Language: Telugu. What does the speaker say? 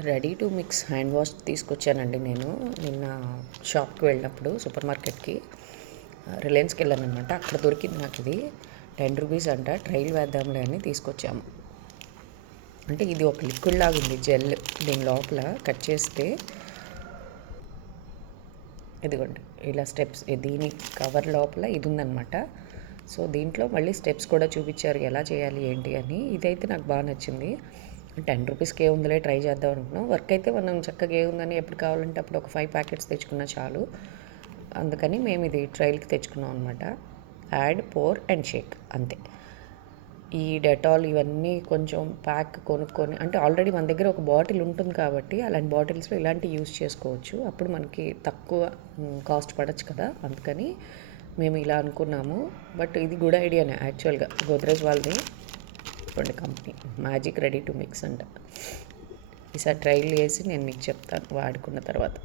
Ready to mix hand wash తీసుకొచ్చానండి. నేను నిన్న షాప్కి వెళ్ళినప్పుడు సూపర్ మార్కెట్కి రిలయన్స్కి వెళ్ళాను అనమాట. అక్కడ దొరికింది నాకు ఇది. 10 రూపీస్ అంట. ట్రైల్ వేద్దాంలే అని తీసుకొచ్చాము. అంటే ఇది ఒక లిక్విడ్ లాగా ఉంది, జెల్. దీని లోపల కట్ చేస్తే ఇదిగోండి ఇలా స్టెప్స్, దీని కవర్ లోపల ఇది ఉందన్నమాట. సో దీంట్లో మళ్ళీ స్టెప్స్ కూడా చూపించారు ఎలా చేయాలి ఏంటి అని. ఇదైతే నాకు బాగా నచ్చింది. 10 రూపీస్కి ఏముందిలే ట్రై చేద్దాం అనుకున్నాం. వర్క్ అయితే మనం చక్కగా ఏముందని ఎప్పుడు కావాలంటే అప్పుడు ఒక 5 ప్యాకెట్స్ తెచ్చుకున్నా చాలు. అందుకని మేము ఇది ట్రైల్కి తెచ్చుకున్నాం అనమాట. యాడ్, పోర్ అండ్ షేక్ అంతే. ఈ డెటాల్ ఇవన్నీ కొంచెం ప్యాక్ కొనుక్కొని, అంటే ఆల్రెడీ మన దగ్గర ఒక బాటిల్ ఉంటుంది కాబట్టి అలాంటి బాటిల్స్లో ఇలాంటివి యూస్ చేసుకోవచ్చు. అప్పుడు మనకి తక్కువ కాస్ట్ పడచ్చు కదా. అందుకని మేము ఇలా అనుకున్నాము. బట్ ఇది గుడ్ ఐడియానే యాక్చువల్గా. గోద్రేజ్ వాళ్ళది కొన్ని company magic ready to mix అంట. ఈసారి ట్రైల్ చేసి నేను మీకు చెప్తాను వాడుకున్న తర్వాత.